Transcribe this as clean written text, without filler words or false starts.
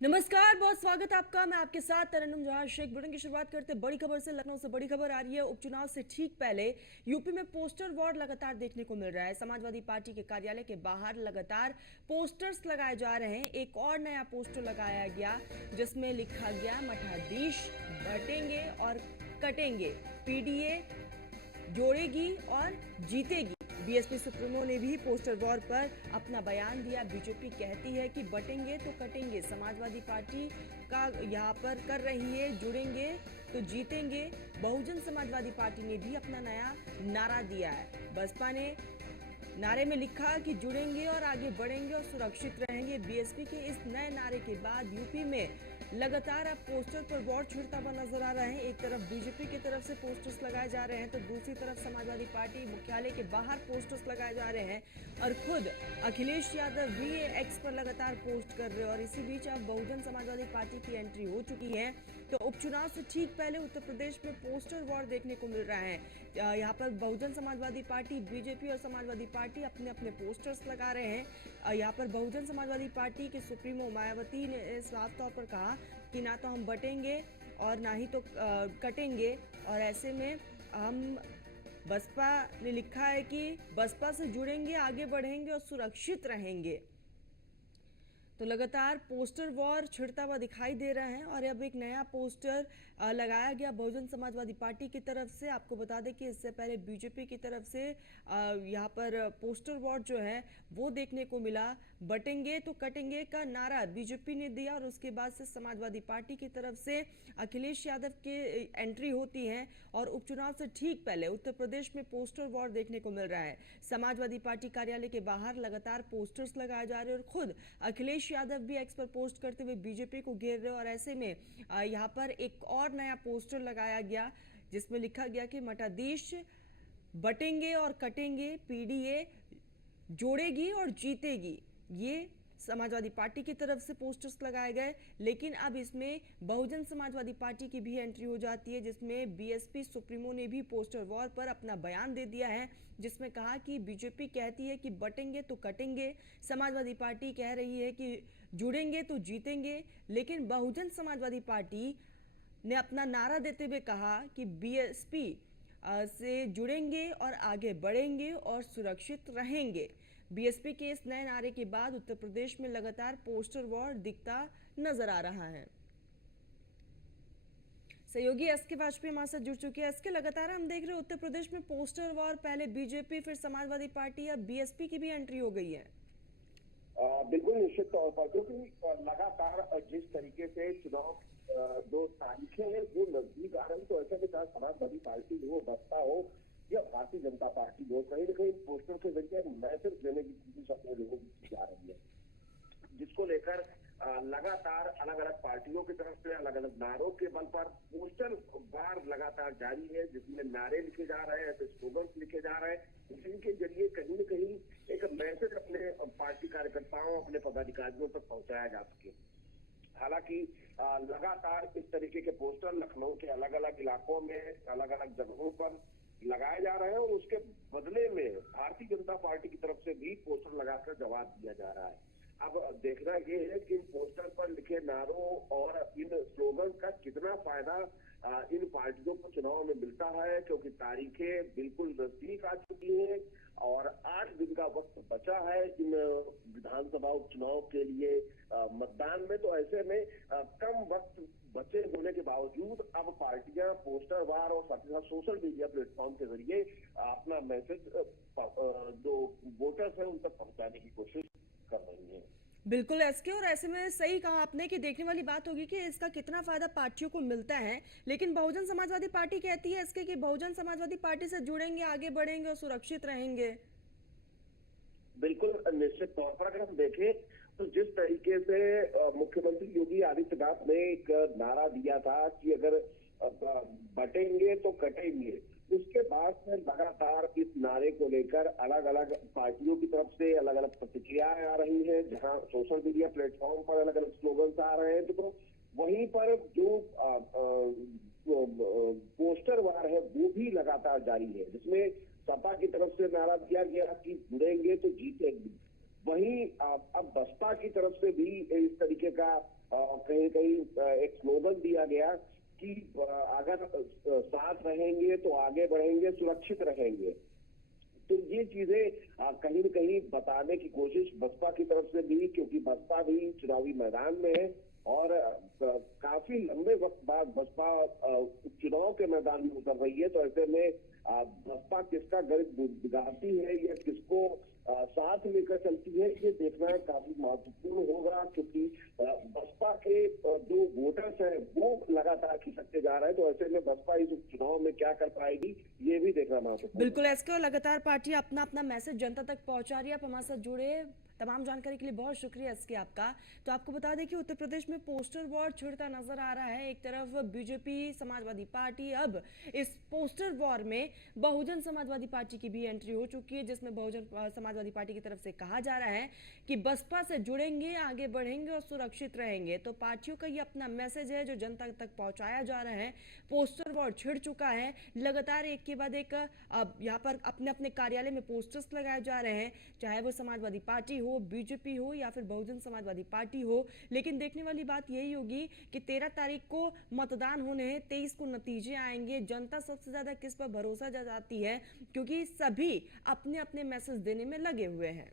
नमस्कार, बहुत स्वागत है आपका। मैं आपके साथ तरन्नुम जहां शेख। बुलेटिन की शुरुआत करते बड़ी खबर से। लखनऊ से बड़ी खबर आ रही है। उपचुनाव से ठीक पहले यूपी में पोस्टर वॉर लगातार देखने को मिल रहा है। समाजवादी पार्टी के कार्यालय के बाहर लगातार पोस्टर्स लगाए जा रहे हैं। एक और नया पोस्टर लगाया गया जिसमें लिखा गया मठाधीश बटेंगे और कटेंगे, पीडीए जोड़ेगी और जीतेगी। बीएसपी सुप्रीमो ने भी पोस्टर वॉर पर अपना बयान दिया। बीजेपी कहती है कि बटेंगे तो कटेंगे। समाजवादी पार्टी का यहाँ पर कर रही है जुड़ेंगे तो जीतेंगे। बहुजन समाजवादी पार्टी ने भी अपना नया नारा दिया है। बसपा ने नारे में लिखा कि जुड़ेंगे और आगे बढ़ेंगे और सुरक्षित रहेंगे। बीएसपी के इस नए नारे के बाद यूपी में लगातार अब पोस्टर पर वॉर छिड़ता हुआ नजर आ रहा है। एक तरफ बीजेपी की तरफ से पोस्टर्स लगाए जा रहे हैं तो दूसरी तरफ समाजवादी पार्टी मुख्यालय के बाहर पोस्टर्स लगाए जा रहे हैं और खुद अखिलेश यादव भी एक्स पर लगातार पोस्ट कर रहे हैं। और इसी बीच अब बहुजन समाजवादी पार्टी की एंट्री हो चुकी है। तो उपचुनाव से ठीक पहले उत्तर प्रदेश में पोस्टर वॉर देखने को मिल रहा है। यहाँ पर बहुजन समाजवादी पार्टी, बीजेपी और समाजवादी पार्टी अपने अपने पोस्टर्स लगा रहे हैं। यहाँ पर बहुजन समाजवादी पार्टी के सुप्रीमो मायावती ने साफ तौर पर कहा कि ना तो हम बटेंगे और ना ही तो कटेंगे। और ऐसे में हम बसपा ने लिखा है कि बसपा से जुड़ेंगे, आगे बढ़ेंगे और सुरक्षित रहेंगे। तो लगातार पोस्टर वॉर छिड़ता हुआ दिखाई दे रहा है। और अब एक नया पोस्टर लगाया गया बहुजन समाजवादी पार्टी की तरफ से। आपको बता दें कि इससे पहले बीजेपी की तरफ से यहाँ पर पोस्टर वॉर जो है वो देखने को मिला। बटेंगे तो कटेंगे का नारा बीजेपी ने दिया और उसके बाद से समाजवादी पार्टी की तरफ से अखिलेश यादव के एंट्री होती है। और उपचुनाव से ठीक पहले उत्तर प्रदेश में पोस्टर वॉर देखने को मिल रहा है। समाजवादी पार्टी कार्यालय के बाहर लगातार पोस्टर्स लगाए जा रहे हैं और खुद अखिलेश यादव भी एक्स पर पोस्ट करते हुए बीजेपी को घेर रहे। और ऐसे में यहाँ पर एक और नया पोस्टर लगाया गया जिसमें लिखा गया कि मठाधीश बटेंगे और कटेंगे, पीडीए जोड़ेगी और जीतेगी। ये समाजवादी पार्टी की तरफ से पोस्टर्स लगाए गए। लेकिन अब इसमें बहुजन समाजवादी पार्टी की भी एंट्री हो जाती है जिसमें बीएसपी सुप्रीमो ने भी पोस्टर वॉर पर अपना बयान दे दिया है जिसमें कहा कि बीजेपी कहती है कि बटेंगे तो कटेंगे, समाजवादी पार्टी कह रही है कि जुड़ेंगे तो जीतेंगे। लेकिन बहुजन समाजवादी पार्टी ने अपना नारा देते हुए कहा कि बीएसपी से जुड़ेंगे और आगे बढ़ेंगे और सुरक्षित रहेंगे। बीएसपी के इस नए नारे के बाद उत्तर प्रदेश में लगातार पोस्टर वॉर दिखता नजर आ रहा है। सहयोगी एसके वाजपेयी हमारे साथ जुड़ चुके हैं। एसके, लगातार हम देख रहे हैं उत्तर प्रदेश में पोस्टर वॉर, पहले बीजेपी फिर समाजवादी पार्टी, अब बीएसपी की भी एंट्री हो गई है। बिल्कुल निश्चित तौर पर, क्योंकि लगातार जिस तरीके से चुनाव जो तारीखें हैं वो नजदीक आ रही, तो ऐसे में चाहे समाजवादी पार्टी हो, बसपा हो या भारतीय जनता पार्टी हो, कहीं ना कहीं पोस्टर के जरिए मैसेज देने की कोशिश अपने लोगों की जा रही है, जिसको लेकर लगातार अलग अलग पार्टियों की तरफ से अलग अलग नारों के बल पर पोस्टर वार लगातार जारी है, जिसमें नारे लिखे जा रहे हैं, ऐसे स्लोगन्स लिखे जा रहे हैं जिनके जरिए कहीं न कहीं एक मैसेज अपने पार्टी कार्यकर्ताओं, अपने पदाधिकारियों तक पहुंचाया जा सके। हालांकि लगातार इस तरीके के पोस्टर लखनऊ के अलग अलग इलाकों में, अलग अलग जगहों पर लगाए जा रहे हैं और उसके बदले में भारतीय जनता पार्टी की तरफ से भी पोस्टर लगाकर जवाब दिया जा रहा है। अब देखना ये है कि इन पोस्टर पर लिखे नारों और इन स्लोगन का कितना फायदा इन पार्टियों को चुनाव में मिलता है, क्योंकि तारीखें बिल्कुल नजदीक आ चुकी हैं और 8 दिन का वक्त बचा है इन विधानसभा उपचुनाव के लिए मतदान में। तो ऐसे में कम वक्त बचे होने के बावजूद अब पार्टियां पोस्टर वार और साथ ही साथ सोशल मीडिया प्लेटफॉर्म के जरिए अपना मैसेज जो वोटर्स है उन तक पहुंचाने की कोशिश कर रही है। बिल्कुल एसके, और ऐसे में सही कहा आपने कि देखने वाली बात होगी कि इसका कितना फायदा पार्टियों को मिलता है। लेकिन बहुजन समाजवादी पार्टी कहती है इसके कि बहुजन समाजवादी पार्टी से जुड़ेंगे, आगे बढ़ेंगे और सुरक्षित रहेंगे। बिल्कुल निश्चित तौर पर अगर हम देखें तो जिस तरीके से मुख्यमंत्री योगी आदित्यनाथ ने एक नारा दिया था कि अगर बटेंगे तो कटेंगे, उसके बाद से लगातार इस नारे को लेकर अलग अलग पार्टियों की तरफ से अलग अलग प्रतिक्रियाएं आ रही हैं, जहां सोशल मीडिया प्लेटफॉर्म पर अलग अलग स्लोगन्स आ रहे हैं। तो वहीं पर जो पोस्टर वार है वो भी लगातार जारी है, जिसमें सपा की तरफ से नारा दिया गया कि जुड़ेंगे तो जीतेंगे। वहीं अब बसपा की तरफ से भी इस तरीके का कहीं कहीं एक स्लोगन दिया गया कि अगर साथ रहेंगे तो आगे बढ़ेंगे, सुरक्षित रहेंगे। तो ये चीजें कहीं न कहीं बताने की कोशिश बसपा की तरफ से भी, क्योंकि बसपा भी चुनावी मैदान में है और काफी लंबे वक्त बाद बसपा उपचुनाव के मैदान में उतर रही है। तो ऐसे में बसपा किसका गणित बिगाड़ती है या किसको साथ लेकर चलती है, ये देखना काफी महत्वपूर्ण होगा, क्योंकि बसपा के जो वोटर्स हैं वो लगातार खिसकते जा रहे हैं। तो ऐसे में बसपा इस उपचुनाव में क्या कर पाएगी, ये भी देखना महत्वपूर्ण है। बिल्कुल एसके, और लगातार पार्टी अपना अपना मैसेज जनता तक पहुंचा रही है। आप हमारे साथ जुड़े तमाम जानकारी के लिए बहुत शुक्रिया एसके आपका। तो आपको बता दें कि उत्तर प्रदेश में पोस्टर वॉर छिड़ता नजर आ रहा है। एक तरफ बीजेपी, समाजवादी पार्टी, अब इस पोस्टर वॉर में बहुजन समाजवादी पार्टी की भी एंट्री हो चुकी है, जिसमें बहुजन समाजवादी पार्टी की तरफ से कहा जा रहा है कि बसपा से जुड़ेंगे, आगे बढ़ेंगे और सुरक्षित रहेंगे। तो पार्टियों का ये अपना मैसेज है जो जनता तक पहुंचाया जा रहा है। पोस्टर वॉर छिड़ चुका है, लगातार एक के बाद एक यहाँ पर अपने अपने कार्यालय में पोस्टर्स लगाए जा रहे हैं, चाहे वो समाजवादी पार्टी हो, बीजेपी हो या फिर बहुजन समाजवादी पार्टी हो। लेकिन देखने वाली बात यही होगी कि 13 तारीख को मतदान होने हैं, 23 को नतीजे आएंगे। जनता सबसे ज्यादा किस पर भरोसा जताती है, क्योंकि सभी अपने अपने मैसेज देने में लगे हुए हैं।